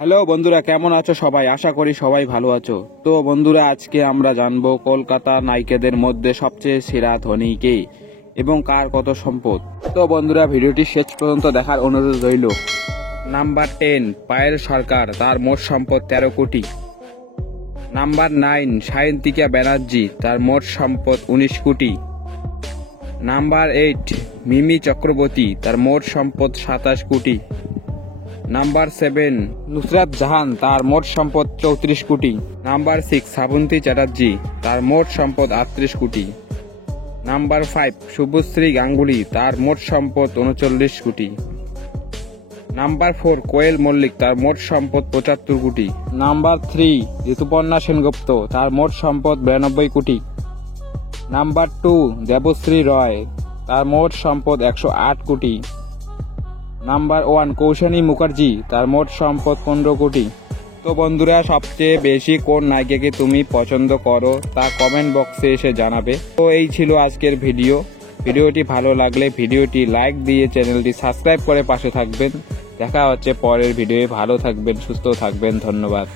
Hello বন্ধুরা, কেমন আছো সবাই? আশা করি সবাই ভালো আছো। তো বন্ধুরা, আজকে আমরা জানবো কলকাতা নায়িকাদের মধ্যে সবচেয়ে সেরা ধনী কে এবং কার কত সম্পদ। তো বন্ধুরা, ভিডিওটি শেষ পর্যন্ত দেখার অনুরোধ রইল। নাম্বার 10 পায়েল সরকার, তার মোট সম্পদ 13 কোটি। নাম্বার 9 সায়ন্তিকা ব্যানার্জি, তার মোট সম্পদ 19 কোটি। নাম্বার 8 মিমি চক্রবর্তী, তার মোট সম্পদ 27 কোটি। নাম্বার 7 নুসরাত জাহান, তার মোট সম্পদ 34 কোটি। নাম্বার 6 শ্রাবন্তী চ্যাটার্জি, তার মোট সম্পদ 38 কোটি। নাম্বার 5 শুভশ্রী গাঙ্গুলি, তার মোট সম্পদ 39 কোটি। নাম্বার 4 কোয়েল মল্লিক, তার মোট সম্পদ 75 কোটি। নাম্বার 3 ঋতুপর্ণা সেনগুপ্ত, তার মোট সম্পদ 92 কোটি। নাম্বার 2 দেবশ্রী রয়, তার মোট সম্পদ 108 কোটি। নাম্বার 1 কৌশানী মুখার্জি, তার মোট সম্পদ 15 কোটি। তো বন্ধুরা, সবচেয়ে বেশি কোন নায়িকাকে তুমি পছন্দ করো তা কমেন্ট বক্সে এসে জানাবে। তো এই ছিল আজকের ভিডিওটি ভালো লাগলে ভিডিওটি লাইক দিয়ে চ্যানেলটি সাবস্ক্রাইব করে পাশে থাকবেন। দেখা হচ্ছে পরের ভিডিওয়ে। ভালো থাকবেন, সুস্থ থাকবেন, ধন্যবাদ।